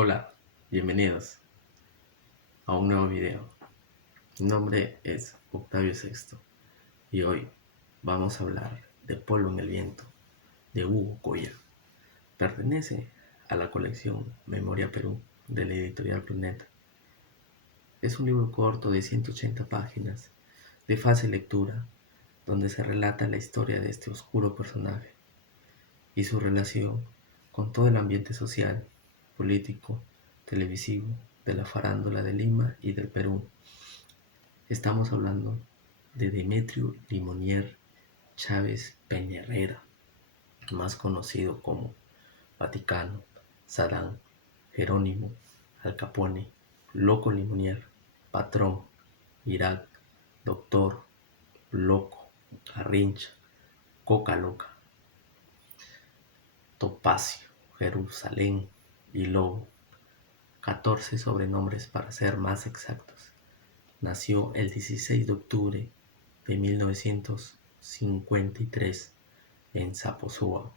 Hola, bienvenidos a un nuevo video. Mi nombre es Octavio Sexto y hoy vamos a hablar de Polvo en el Viento de Hugo Coya. Pertenece a la colección Memoria Perú de la editorial Planeta. Es un libro corto de 180 páginas de fácil lectura donde se relata la historia de este oscuro personaje y su relación con todo el ambiente social, político, televisivo, de la farándula de Lima y del Perú. Estamos hablando de Demetrio Limonier Chávez Peña, más conocido como Vaticano, Sadán, Jerónimo, Al Capone, Loco Limonier, Patrón, Irak, Doctor, Loco, Garrincha, Coca Loca, Topacio, Jerusalén y Lobo. 14 sobrenombres para ser más exactos. Nació el 16 de octubre de 1953 en Zaposoa,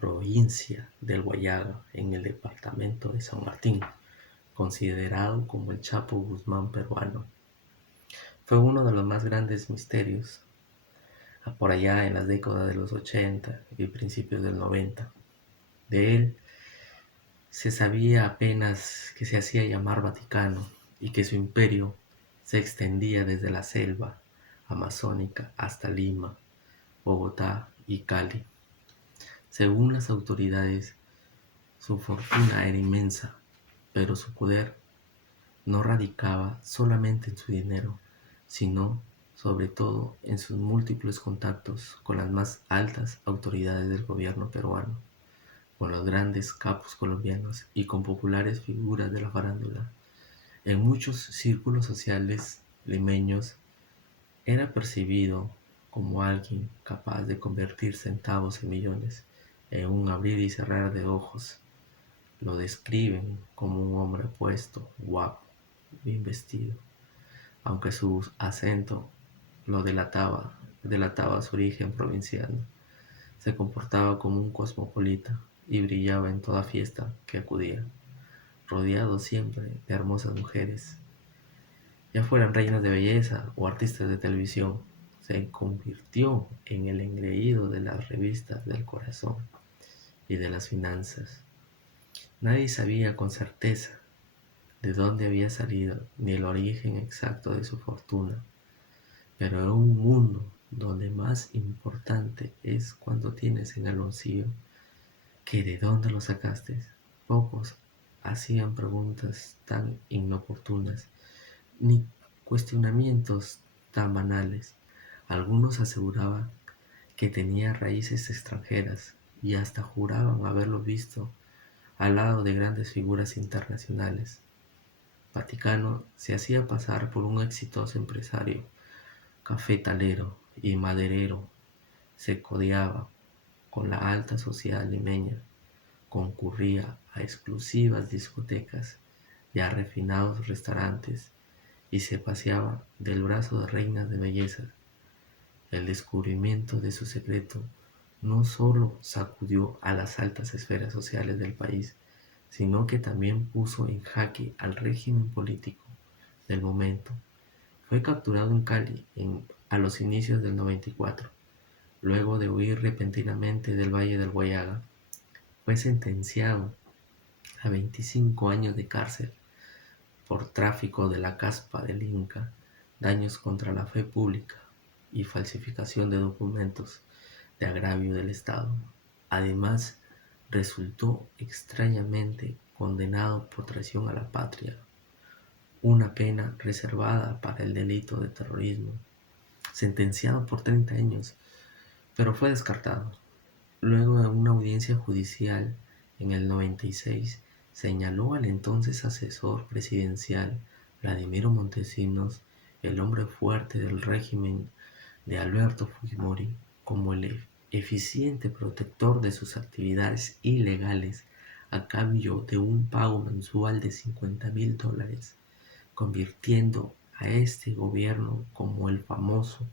provincia del Guayaga, en el departamento de San Martín, considerado como el Chapo Guzmán peruano. Fue uno de los más grandes misterios por allá en las décadas de los 80 y principios del 90. De él se sabía apenas que se hacía llamar Vaticano y que su imperio se extendía desde la selva amazónica hasta Lima, Bogotá y Cali. Según las autoridades, su fortuna era inmensa, pero su poder no radicaba solamente en su dinero, sino sobre todo en sus múltiples contactos con las más altas autoridades del gobierno peruano, con los grandes capos colombianos y con populares figuras de la farándula. En muchos círculos sociales limeños era percibido como alguien capaz de convertir centavos en millones en un abrir y cerrar de ojos. Lo describen como un hombre puesto, guapo, bien vestido, aunque su acento lo delataba su origen provinciano. Se comportaba como un cosmopolita y brillaba en toda fiesta que acudía, rodeado siempre de hermosas mujeres, ya fueran reinas de belleza o artistas de televisión. Se convirtió en el engreído de las revistas del corazón y de las finanzas. Nadie sabía con certeza de dónde había salido ni el origen exacto de su fortuna, pero en un mundo donde más importante es cuánto tienes en el bolsillo que de dónde lo sacaste, pocos hacían preguntas tan inoportunas ni cuestionamientos tan banales. Algunos aseguraban que tenía raíces extranjeras y hasta juraban haberlo visto al lado de grandes figuras internacionales. Vaticano se hacía pasar por un exitoso empresario, cafetalero y maderero. Se codeaba con la alta sociedad limeña, concurría a exclusivas discotecas y a refinados restaurantes y se paseaba del brazo de reinas de belleza. El descubrimiento de su secreto no solo sacudió a las altas esferas sociales del país, sino que también puso en jaque al régimen político del momento. Fue capturado en Cali a los inicios del 94, luego de huir repentinamente del Valle del Guayaga. Fue sentenciado a 25 años de cárcel por tráfico de la caspa del Inca, daños contra la fe pública y falsificación de documentos de agravio del Estado. Además, resultó extrañamente condenado por traición a la patria, una pena reservada para el delito de terrorismo, sentenciado por 30 años, pero fue descartado. Luego de una audiencia judicial en el 96, señaló al entonces asesor presidencial Vladimiro Montesinos, el hombre fuerte del régimen de Alberto Fujimori, como el eficiente protector de sus actividades ilegales a cambio de un pago mensual de $50,000, convirtiendo a este gobierno como el famoso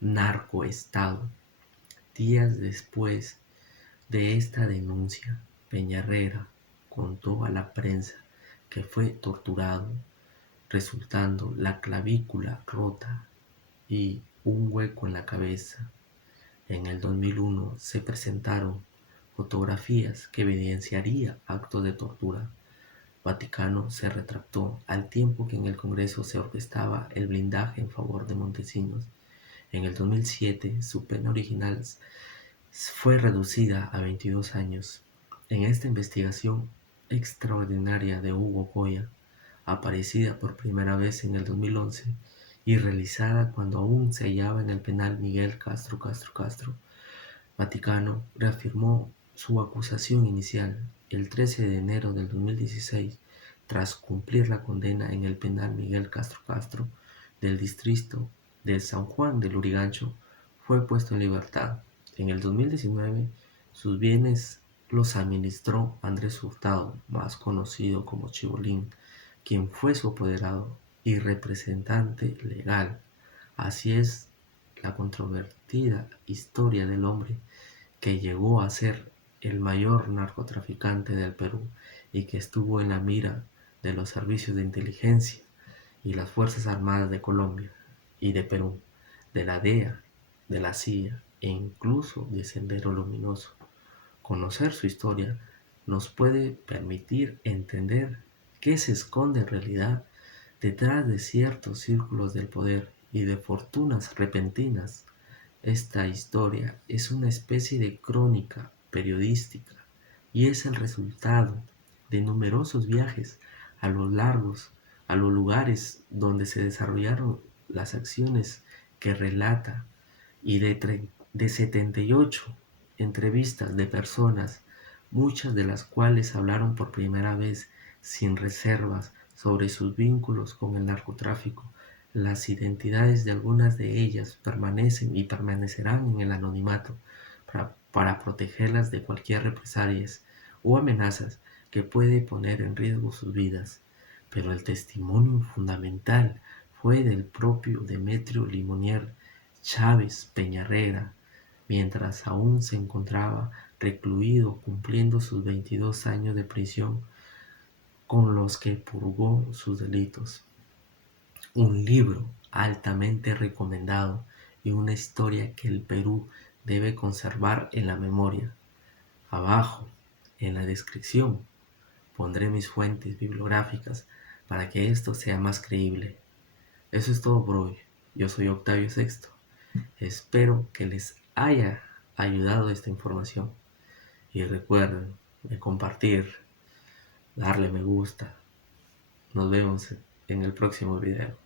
narcoestado. Días después de esta denuncia, Peñarrera, contó a la prensa que fue torturado, resultando la clavícula rota y un hueco en la cabeza. En el 2001 se presentaron fotografías que evidenciarían actos de tortura. Vaticano se retractó al tiempo que en el Congreso se orquestaba el blindaje en favor de Montesinos. En el 2007 su pena original fue reducida a 22 años. En esta investigación extraordinaria de Hugo Goya, aparecida por primera vez en el 2011 y realizada cuando aún se hallaba en el penal Miguel Castro Castro, Vaticano reafirmó su acusación inicial el 13 de enero del 2016 tras cumplir la condena en el penal Miguel Castro del distrito de San Juan de Lurigancho. Fue puesto en libertad. En el 2019 sus bienes los administró Andrés Hurtado, más conocido como Chibolín, quien fue su apoderado y representante legal. Así es la controvertida historia del hombre que llegó a ser el mayor narcotraficante del Perú y que estuvo en la mira de los servicios de inteligencia y las Fuerzas Armadas de Colombia y de Perú, de la DEA, de la CIA e incluso de Sendero Luminoso. Conocer su historia nos puede permitir entender qué se esconde en realidad detrás de ciertos círculos del poder y de fortunas repentinas. Esta historia es una especie de crónica periodística y es el resultado de numerosos viajes a a los lugares donde se desarrollaron las acciones que relata y de 78 entrevistas de personas, muchas de las cuales hablaron por primera vez sin reservas sobre sus vínculos con el narcotráfico. Las identidades de algunas de ellas permanecen y permanecerán en el anonimato para protegerlas de cualquier represalias o amenazas que puede poner en riesgo sus vidas. Pero el testimonio fundamental fue del propio Demetrio Limonier Chávez Peñarrera, mientras aún se encontraba recluido cumpliendo sus 22 años de prisión con los que purgó sus delitos. Un libro altamente recomendado y una historia que el Perú debe conservar en la memoria. Abajo, en la descripción, pondré mis fuentes bibliográficas para que esto sea más creíble. Eso es todo por hoy. Yo soy Octavio Sexto. Espero que les haya ayudado esta información. Y recuerden de compartir, darle me gusta. Nos vemos en el próximo video.